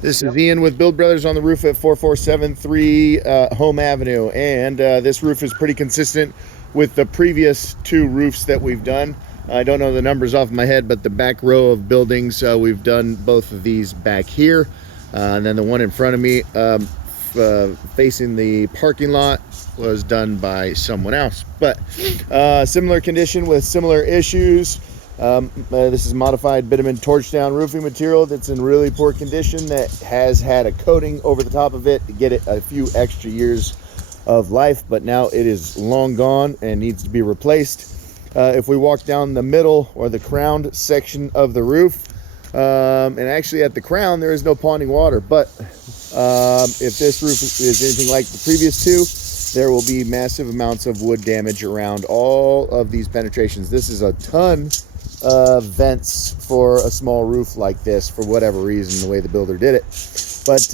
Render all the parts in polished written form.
This is Ian with Build Brothers on the roof at 4473 Home Avenue, and this roof is pretty consistent with the previous two roofs that we've done. I don't know the numbers off my head, but the back row of buildings, we've done both of these back here, and then the one in front of me facing the parking lot was done by someone else, but similar condition with similar issues. This is modified bitumen torch down roofing material that's in really poor condition, that has had a coating over the top of it to get it a few extra years of life, but now it is long gone and needs to be replaced. If we walk down the middle or the crowned section of the roof, and actually at the crown there is no ponding water, but if this roof is anything like the previous two, there will be massive amounts of wood damage around all of these penetrations. This is a ton of vents for a small roof like this, for whatever reason, the way the builder did it. But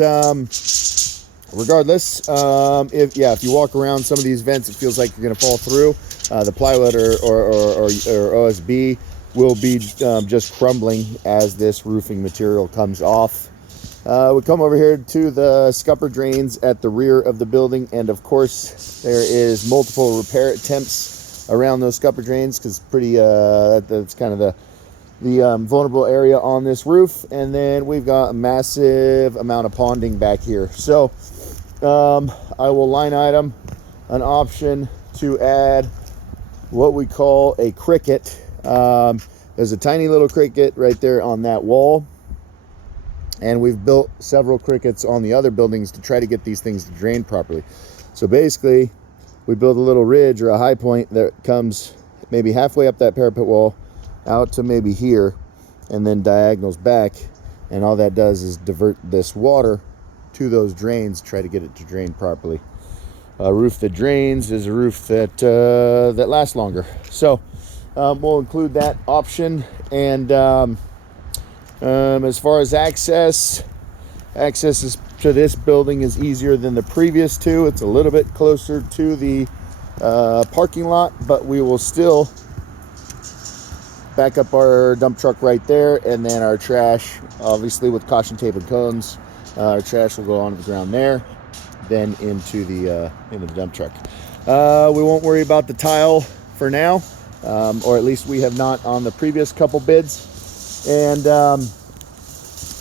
regardless, if you walk around some of these vents, it feels like you're going to fall through. The plywood or OSB will be just crumbling as this roofing material comes off. We come over here to the scupper drains at the rear of the building, and of course there is multiple repair attempts around those scupper drains, because that's kind of the vulnerable area on this roof. And then we've got a massive amount of ponding back here. So I will line item an option to add what we call a cricket. There's a tiny little cricket right there on that wall, and we've built several crickets on the other buildings to try to get these things to drain properly. So basically, we build a little ridge or a high point that comes maybe halfway up that parapet wall out to maybe here, and then diagonals back, and all that does is divert this water to those drains, try to get it to drain properly. A roof that drains is a roof that that lasts longer. So we'll include that option. And as far as access to this building is easier than the previous two. It's a little bit closer to the parking lot, but we will still back up our dump truck right there, and then our trash, obviously with caution tape and cones, our trash will go onto the ground there, then into the dump truck. We won't worry about the tile for now, or at least we have not on the previous couple bids. And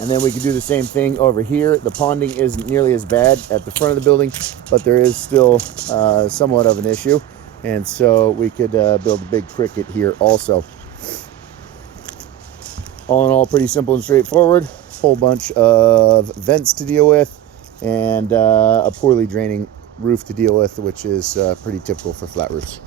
then we can do the same thing over here. The ponding isn't nearly as bad at the front of the building, but there is still somewhat of an issue. And so we could build a big cricket here also. All in all, pretty simple and straightforward. Whole bunch of vents to deal with, and a poorly draining roof to deal with, which is pretty typical for flat roofs.